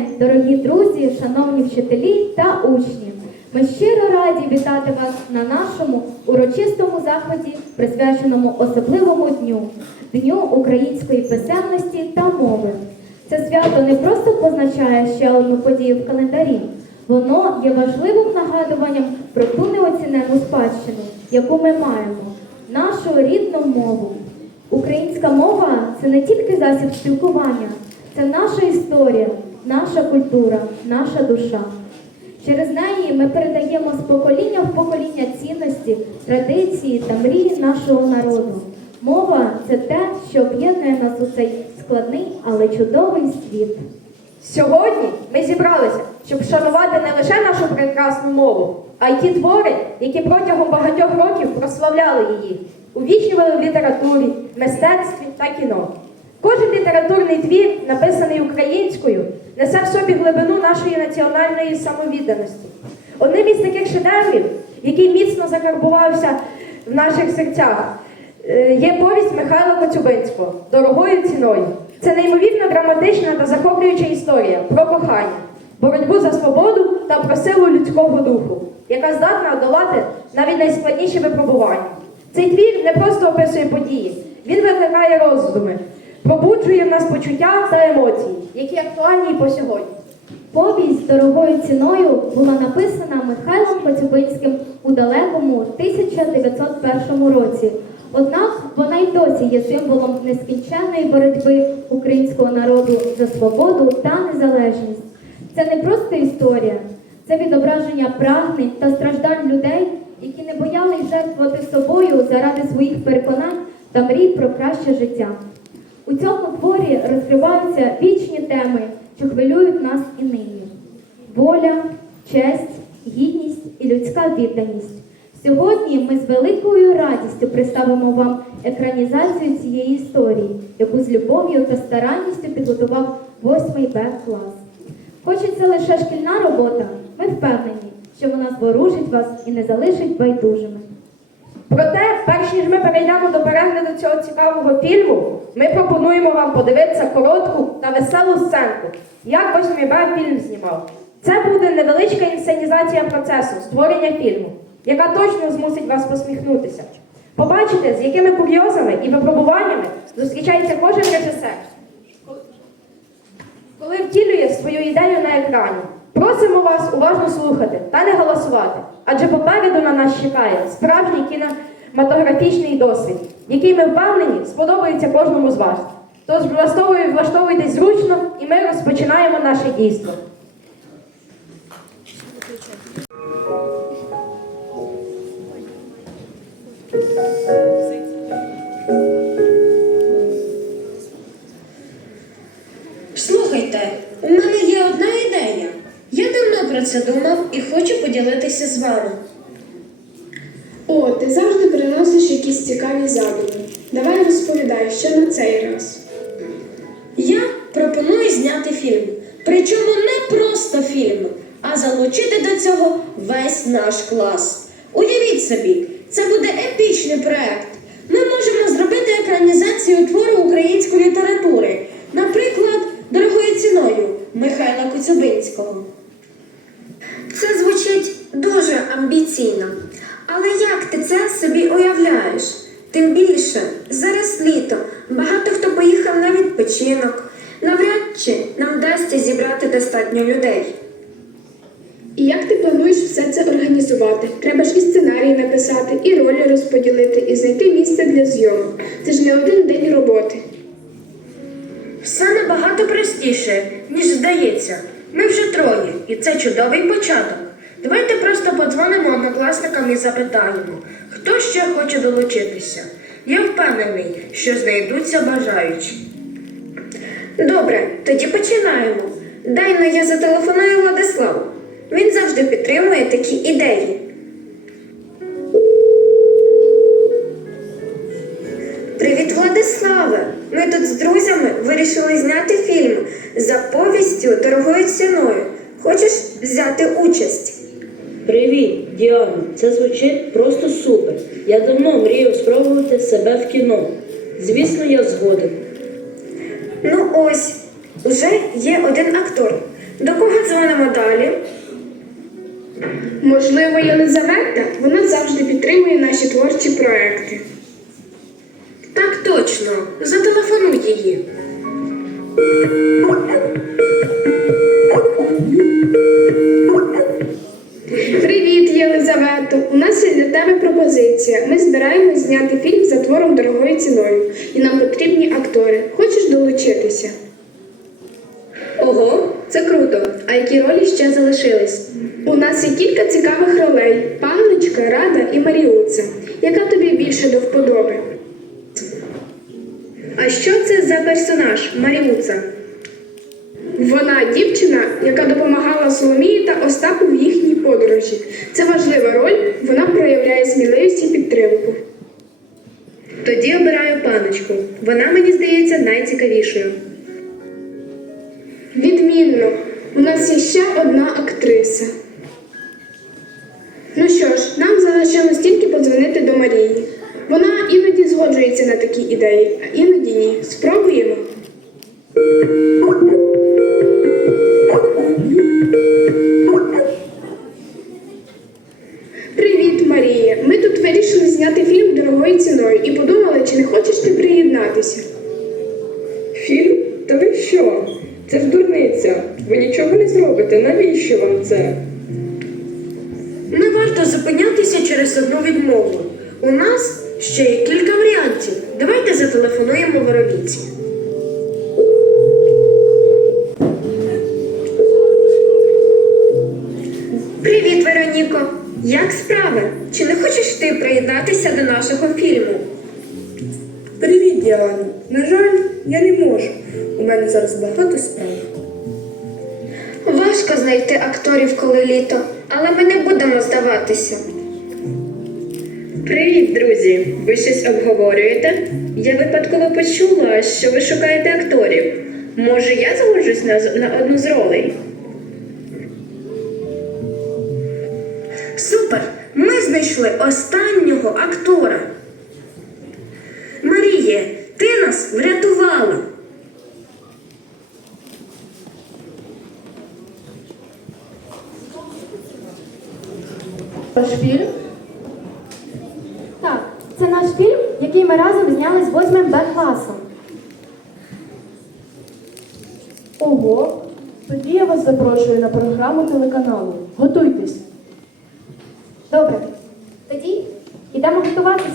день, дорогі друзі, шановні вчителі та учні. Ми щиро раді вітати вас на нашому урочистому заході, присвяченому особливому дню Дню української писемності та мови. Це свято не просто позначає ще одну подію в календарі, воно є важливим нагадуванням про ту неоцінену спадщину, яку ми маємо, нашу рідну мову. Українська мова це не тільки засіб спілкування, це наша історія, наша культура, наша душа. Через неї ми передаємо з покоління в покоління цінності, традиції та мрії нашого народу. Мова це те, що об'єднує нас у цей складний, але чудовий світ. Сьогодні ми зібралися, щоб шанувати не лише нашу прекрасну мову, а й ті твори, які протягом багатьох років прославляли її, увічнювали в літературі, мистецтві та кіно. Кожен літературний твір, написаний українською, несе в собі глибину нашої національної самовідданості. Одним із таких шедеврів, який міцно закарбувався в наших серцях, е, є повість Михайла Коцюбинського Дорогою ціною. Це неймовірно драматична та захоплююча історія про кохання, боротьбу за свободу та про силу людського духу, яка здатна долати навіть найскладніші випробування. Цей твір не просто описує події, він викликає роздуми, пробуджує в нас почуття та емоції, які актуальні і по сьогодні. Повість дорогою ціною була написана Михайлом Коцюбинським у далекому 1901 році. Однак вона й досі є символом нескінченної боротьби українського народу за свободу та незалежність. Це не просто історія, це відображення прагнень та страждань людей, які не боялись жертвувати собою заради своїх переконань та мрій про краще життя. У цьому творі розкриваються вічні теми, що хвилюють нас і нині: воля, честь, гідність і людська відданість. Сьогодні ми з великою радістю представимо вам екранізацію цієї історії, яку з любов'ю та старанністю підготував 8 Б клас. Хоч лише шкільна робота, ми впевнені, що вона зворушить вас і не залишить байдужими. Проте, перш ніж ми перейдемо до перегляду цього цікавого фільму, ми пропонуємо вам подивитися коротку та веселу сценку, як 8 Б фільм знімав. Це буде невеличка інсценізація процесу створення фільму, яка точно змусить вас посміхнутися. Побачите, з якими курйозами і випробуваннями зустрічається кожен режисер, коли втілює свою ідею на екрані. Просимо вас уважно слухати та не голосувати, адже попереду на нас чекає справжній кінематографічний досвід, який ми впевнені сподобається кожному з вас. Тож влаштовуй- влаштовуйтесь зручно, і ми розпочинаємо наше дійство. Слухайте, уявляєш? Тим більше, зараз літо, багато хто поїхав на відпочинок. Навряд чи нам вдасться зібрати достатньо людей. І як ти плануєш все це організувати? Треба ж і сценарій написати, і ролі розподілити, і знайти місце для зйомок. Це ж не один день роботи. Все набагато простіше, ніж здається. Ми вже троє, і це чудовий початок. Давайте просто подзвонимо однокласникам і запитаємо, хто ще хоче долучитися. Я впевнений, що знайдуться бажаючі. Добре, тоді починаємо. Дай но я зателефоную Владиславу. Він завжди підтримує такі ідеї. Привіт, Владиславе! Ми тут з друзями вирішили зняти фільм за повістю дорогою ціною. Хочеш взяти участь? Привіт, Діана, це звучить просто супер. Я давно мрію спробувати себе в кіно. Звісно, я згоден. Ну ось, уже є один актор. До кого дзвонимо далі? Можливо, Єлизавета, вона завжди підтримує наші творчі проекти. Так точно. Зателефонуй її. Привіт! Єлизавето! У нас є для тебе пропозиція. Ми збираємось зняти фільм за твором дорогою ціною, і нам потрібні актори. Хочеш долучитися? Ого, це круто. А які ролі ще залишились? У нас є кілька цікавих ролей: панночка, Рада і Маріуца. Яка тобі більше до вподоби? А що це за персонаж Маріуца? Вона дівчина, яка допомагала Соломії та Остапу в їхній подорожі. Це важлива роль, вона проявляє сміливість і підтримку. Тоді обираю паночку. Вона мені здається найцікавішою. Відмінно, у нас є ще одна актриса. Ну що ж, нам залишилось тільки подзвонити до Марії. Вона іноді згоджується на такі ідеї, а іноді ні. Спробуємо. Мене зараз багато справ. Важко знайти акторів, коли літо, але ми не будемо здаватися. Привіт, друзі! Ви щось обговорюєте? Я випадково почула, що ви шукаєте акторів. Може, я згоджусь на, на одну з ролей? Супер! Ми знайшли останнього актора. Маріє, ти нас врятувала. Фільм? Так, це наш фільм, який ми разом зняли з 8 Б класом. Ого, тоді я вас запрошую на програму телеканалу. Готуйтесь. Добре. Тоді йдемо готуватися.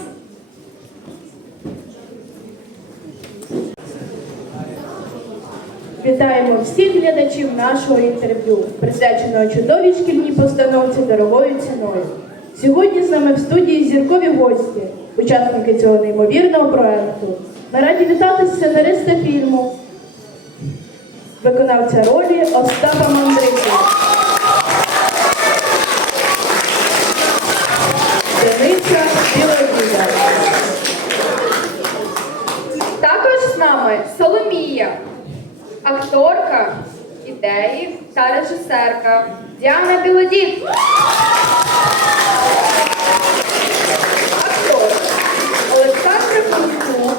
Вітаємо всіх глядачів нашого інтерв'ю, присвяченого чудовій шкільній постановці дорогою ціною. Сьогодні з нами в студії зіркові гості, учасники цього неймовірного проекту. Ми раді вітати сценариста фільму, виконавця ролі Остапа Мандрика. Дениса Білодіда. Також з нами Соломія, акторка, ідеї та режисерка Діана Білодід. Актор Олександр Кузьмук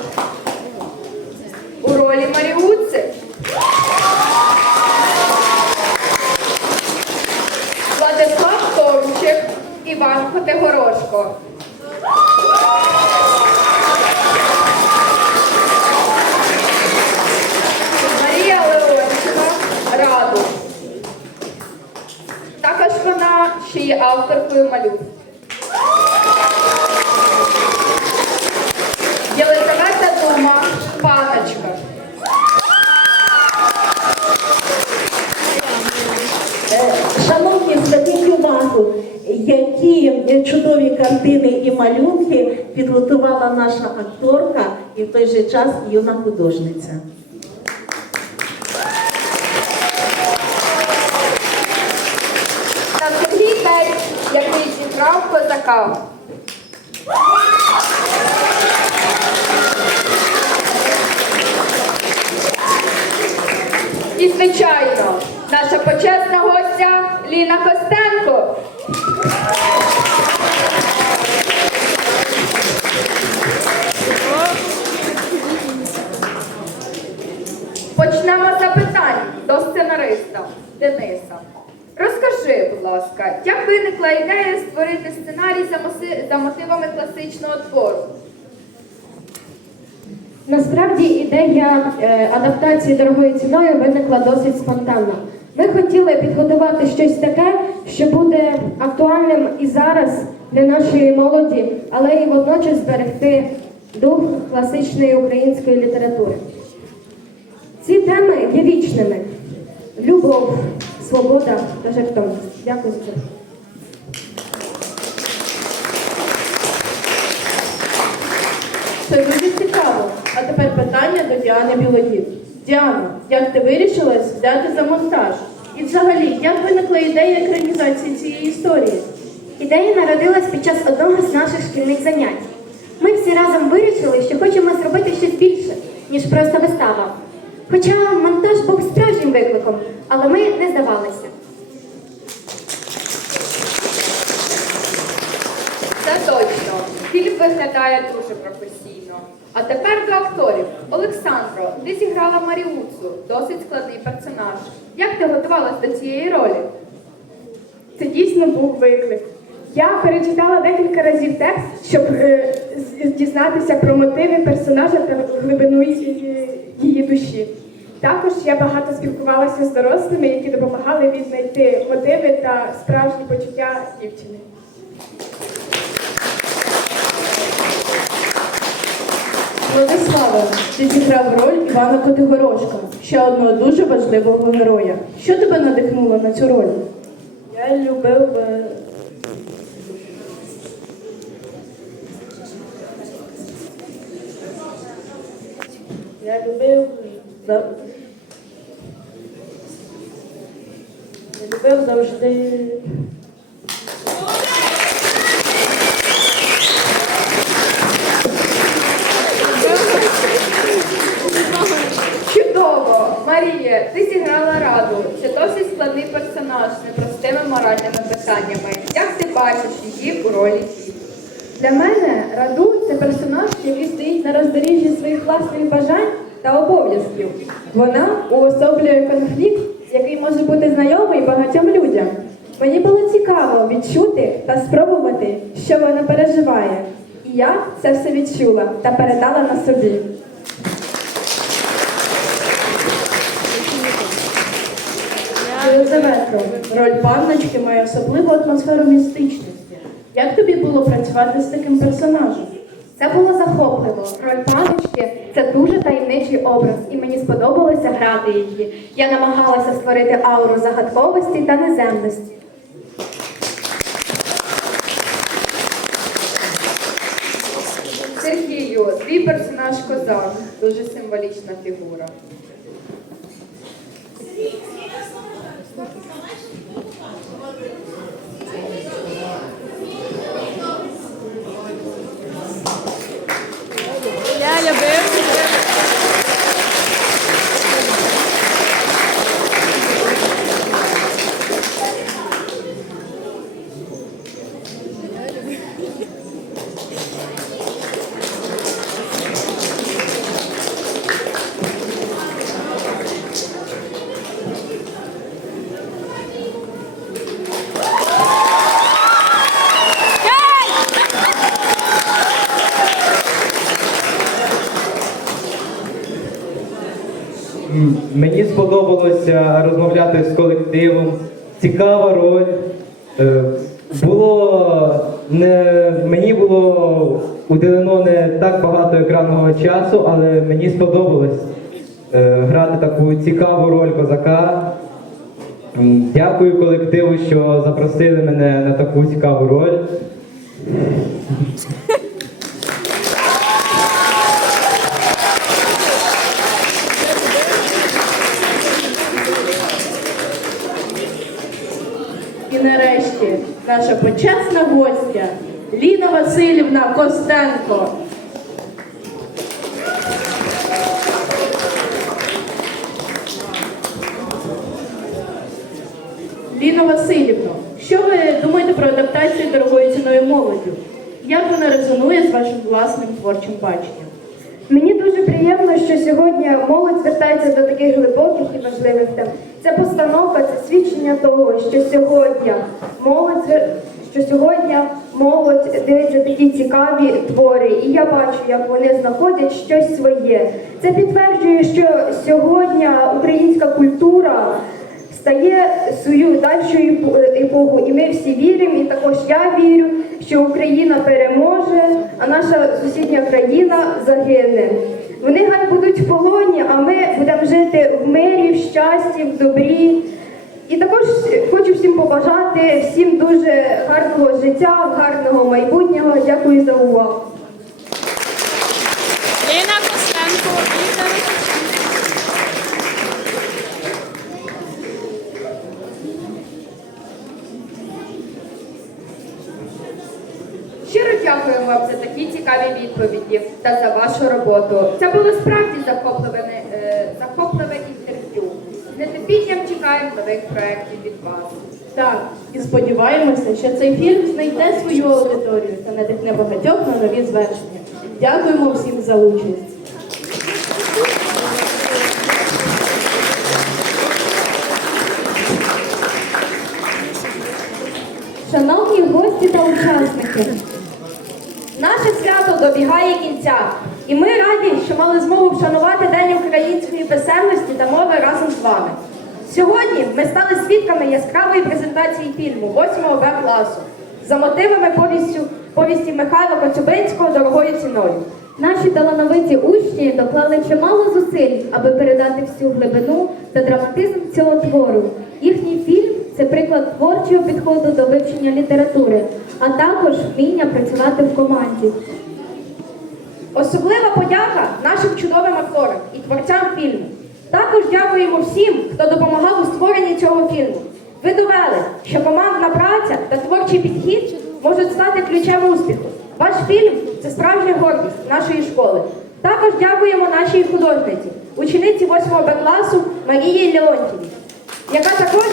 у ролі Маріуци. Владислав Томчик, Іван Котигорошко. Марія Леонтьєва Раду. Також вона ще є авторкою малюнку. Єлизавета Дума, паночка. Шановні, зверніть увагу, які чудові картини і малюнки підготувала наша акторка і в той же час юна художниця. Та Сергій Бей, який зіграв козака. І, звичайно, наша почесна гостя Ліна Костенко. Почнемо з запитань до сценариста Дениса. Розкажи, будь ласка, як виникла ідея створити сценарій за, мотивами класичного твору? Насправді ідея е, адаптації дорогою ціною виникла досить спонтанно. Ми хотіли підготувати щось таке, що буде актуальним і зараз для нашої молоді, але і водночас зберегти дух класичної української літератури. Ці теми є вічними: любов, свобода та жертовність. Дякую за це. Це дуже цікаво. А тепер питання до Діани Білогід. Діана, як ти вирішилась взяти за монтаж? І взагалі, як виникла ідея екранізації цієї історії? Ідея народилась під час одного з наших шкільних занять. Ми всі разом вирішили, що хочемо зробити щось більше, ніж просто вистава. Хоча монтаж був справжнім викликом, але ми не здавалися. Це точно. Фільм виглядає дуже професійно. А тепер до акторів. Олександро, ти зіграла Маріуцу, досить складний персонаж. Як ти готувалась до цієї ролі? Це дійсно був виклик. Я перечитала декілька разів текст, щоб е, дізнатися про мотиви персонажа та глибину її, її душі. Також я багато спілкувалася з дорослими, які допомагали віднайти мотиви та справжні почуття дівчини. Владислава, ти зіграв роль Івана Котигорошка, ще одного дуже важливого героя. Що тебе надихнуло на цю роль? Я любив. Я любив. Я любив завжди. Чудово! Марія, ти зіграла раду. Це складний персонаж з непростими моральними питаннями. Як ти бачиш її у ролі? Для мене Раду це персонаж, який стоїть на роздоріжжі своїх власних бажань та обов'язків. Вона уособлює конфлікт, який може бути знайомий багатьом людям. Мені було цікаво відчути та спробувати, що вона переживає. І я це все відчула та передала на собі. Єлизавето, роль панночки має особливу атмосферу містичності. Як тобі було працювати з таким персонажем? Це було захопливо. Роль паночки це дуже таємничий образ, і мені сподобалося грати її. Я намагалася створити ауру загадковості та неземності. Сергію, твій персонаж козак. Дуже символічна фігура. Thank you. Мені сподобалося розмовляти з колективом. Цікава роль. Е, Було не мені було уделено не так багато екранного часу, але мені сподобалось е, грати таку цікаву роль козака. Дякую колективу, що запросили мене на таку цікаву роль. Наша почесна гостя Ліна Васильівна Костенко. Ліна Васильівна, що ви думаєте про адаптацію дорогою ціною молоддю? Як вона резонує з вашим власним творчим баченням? Мені дуже приємно, що сьогодні молодь звертається до таких глибоких і важливих тем. Ця постановка це свідчення того, що сьогодні молодь що сьогодні молодь дивиться такі цікаві твори, і я бачу, як вони знаходять щось своє. Це підтверджує, що сьогодні українська культура стає свою дальшу епо- епоху, і ми всі віримо, і також я вірю, що Україна переможе, а наша сусідня країна загине. Вони хай будуть в полоні, а ми будемо жити в мирі, в щасті, в добрі. І також хочу всім побажати всім дуже гарного життя, гарного майбутнього. Дякую за увагу. Щиро дякуємо вам за такі цікаві відповіді та за вашу роботу. Це було справді нових проєктів від вас. Так, і сподіваємося, що цей фільм знайде свою аудиторію та надихне багатьох на нові звершення. Дякуємо всім за участь. Шановні гості та учасники, Наше свято добігає кінця, і ми раді, що мали змогу вшанувати День української писемності та мови разом з вами. Сьогодні ми стали свідками яскравої презентації фільму 8 Б класу за мотивами повістю, повісті Михайла Коцюбинського дорогою ціною. наші талановиті учні доклали чимало зусиль, аби передати всю глибину та драматизм цього твору. Їхній фільм це приклад творчого підходу до вивчення літератури, а також вміння працювати в команді. Особлива подяка нашим чудовим акторам і творцям фільму. Також дякуємо всім, хто допомагав у створенні цього фільму. Ви довели, що командна праця та творчий підхід можуть стати ключем успіху. Ваш фільм це справжня гордість нашої школи. Також дякуємо нашій художниці, учениці 8 Б класу Марії також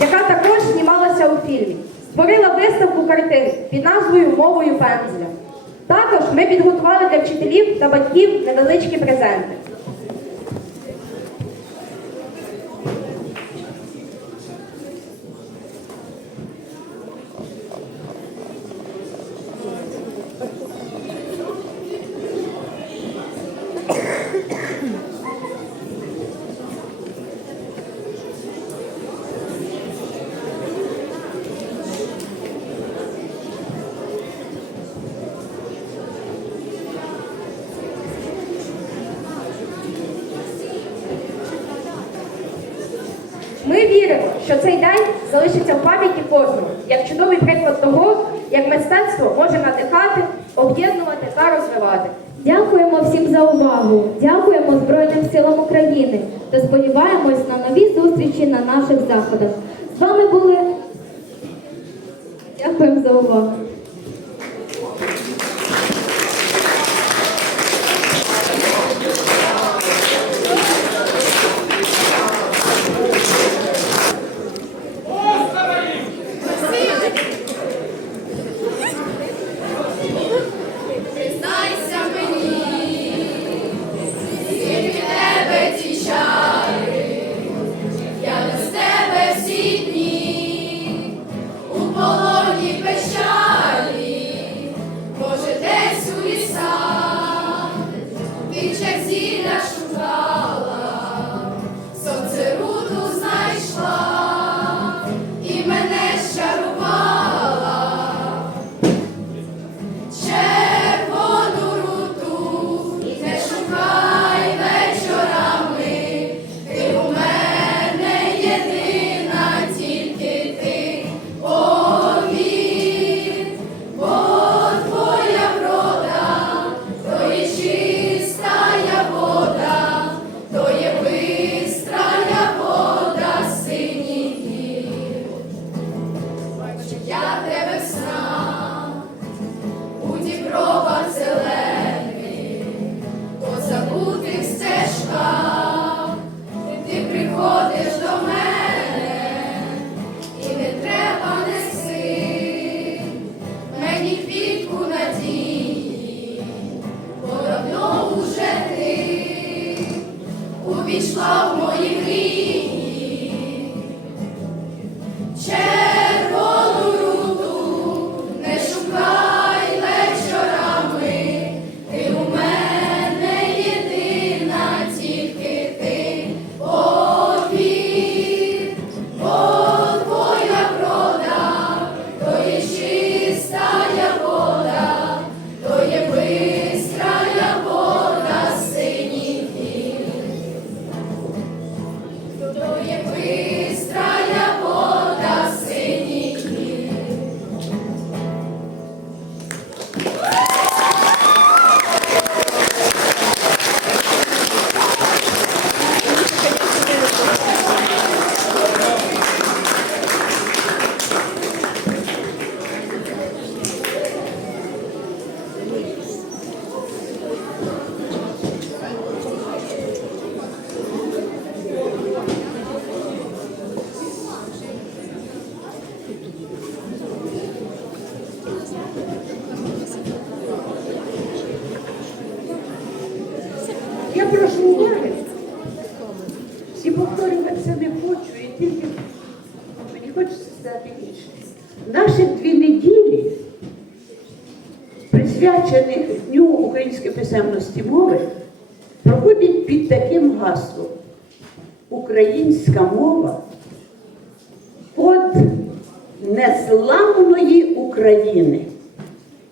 яка також знімалася у фільмі. Створила виставку картин під назвою Мовою пензля. Також ми підготували для вчителів та батьків невеличкі презенти. Що цей день залишиться в пам'яті кожного, як чудовий приклад того, як мистецтво може надихати, об'єднувати та розвивати. Дякуємо всім за увагу. Дякуємо Збройним силам України та сподіваємось на нові зустрічі на наших заходах. З вами були.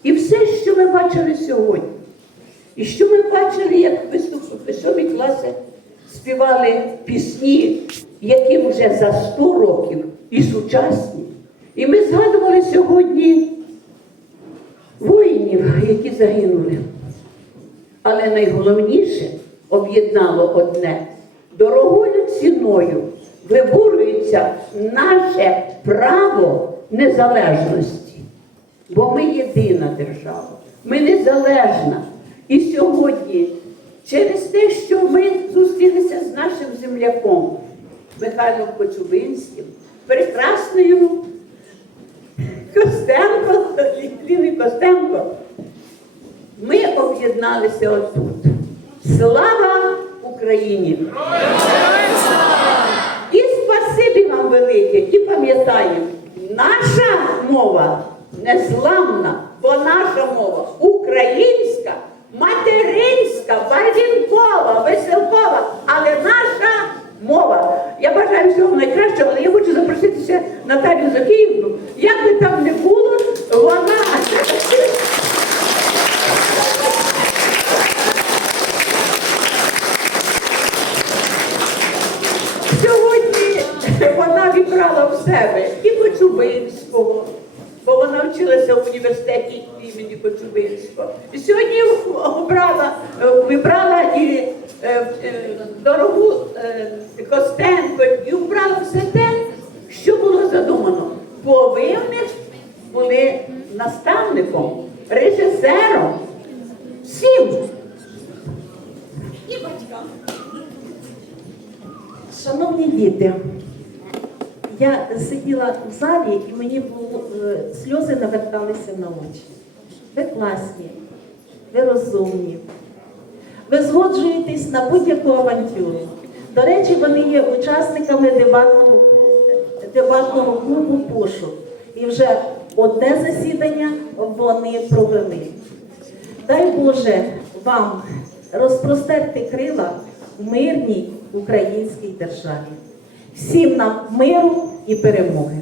І все, що ми бачили сьогодні, і що ми бачили, як сьомі класи співали пісні, які вже за 100 років і сучасні. І ми згадували сьогодні воїнів, які загинули. Але найголовніше об'єднало одне дорогою ціною виборюється наше право незалежності. Бо ми єдина держава, ми незалежна. І сьогодні, через те, що ми зустрілися з нашим земляком Михайлом Коцюбинським, прекрасною Костенко, Ліною Костенко, ми об'єдналися отут. Слава Україні! І спасибі вам велике, і пам'ятаємо, наша мова незламна, бо наша мова українська, материнська, барвінкова, веселкова, але наша мова. Я бажаю всього найкращого, але я хочу запроситися Наталію Закиївну. Як би там не було, вона. І сьогодні обрала, е, вибрала і е, е, дорогу Костенко, і вбрала все те, що було задумано. Бо ви в них були наставником, режисером, всім. І батькам. Шановні діти, я сиділа в залі і мені було, сльози наверталися на очі. Ви класні, ви розумні, ви згоджуєтесь на будь-яку авантюру. До речі, вони є учасниками дебатного, дебатного клубу Пошук. І вже одне засідання вони провели. Дай Боже вам розпростерти крила в мирній українській державі. Всім нам миру і перемоги.